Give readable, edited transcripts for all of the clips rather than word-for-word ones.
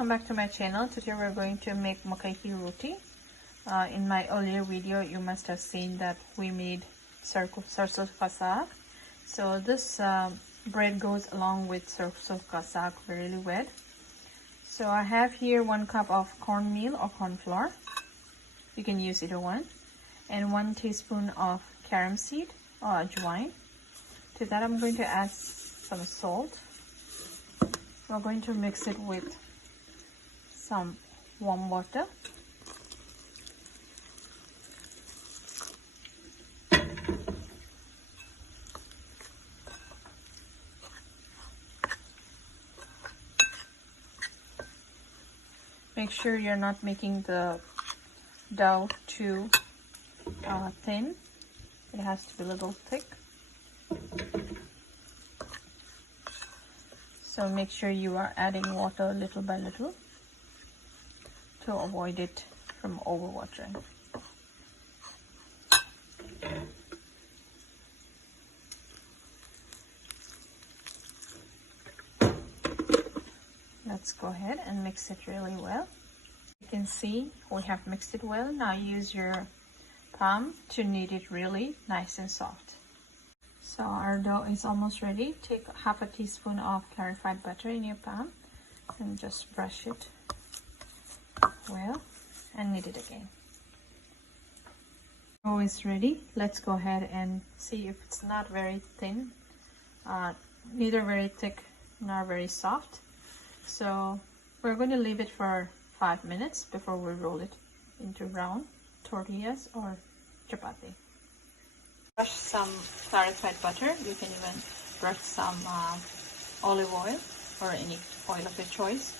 Welcome back to my channel. Today we're going to make Makki Ki Roti. In my earlier video you must have seen that we made Sarson ka Saag. So this bread goes along with Sarson ka Saag really well. So I have here 1 cup of cornmeal or corn flour. You can use either one. And 1 teaspoon of carrom seed or ajwain. To that I'm going to add some salt. We're going to mix it with some warm water. Make sure you're not making the dough too thin. It has to be a little thick. So make sure you are adding water little by little to avoid it from overwatering. Let's go ahead and mix it really well. You can see we have mixed it well. Now use your palm to knead it really nice and soft. So our dough is almost ready. Take half a teaspoon of clarified butter in your palm and just brush it well and knead it again. Dough is ready. Let's go ahead and see if it's not very thin, neither very thick nor very soft. So we're going to leave it for 5 minutes before we roll it into round tortillas or chapati. Brush some clarified butter. You can even brush some olive oil or any oil of your choice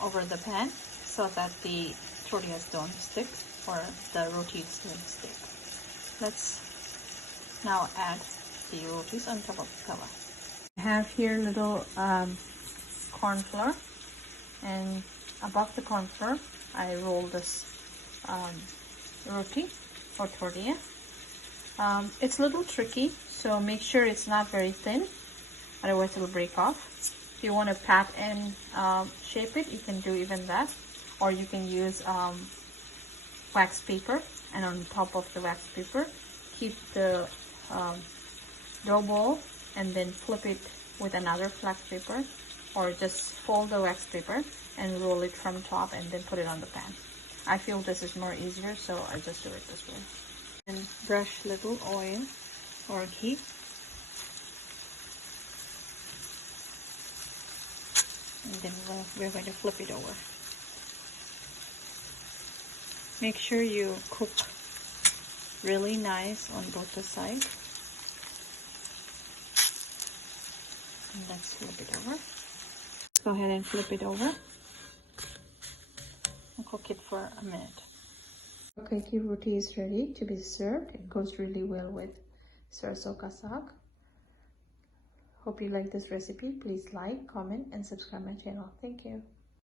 over the pan so that the tortillas don't stick or the rotis don't stick. Let's now add the rotis on top of the tawa. I have here little corn flour, and above the corn flour I roll this roti or tortilla. It's a little tricky, so make sure it's not very thin, otherwise it will break off. If you want to pat and shape it, you can do even that, or you can use wax paper, and on top of the wax paper keep the dough ball and then flip it with another wax paper, or just fold the wax paper and roll it from top and then put it on the pan. I feel this is more easier, so I just do it this way. And brush little oil or ghee. And then we're going to flip it over. Make sure you cook really nice on both the sides. And let's flip it over. Go ahead and flip it over and cook it for a minute. Makki Ki Roti is ready to be served. It goes really well with Sarson ka Saag. Hope you like this recipe. Please like, comment, and subscribe my channel. Thank you.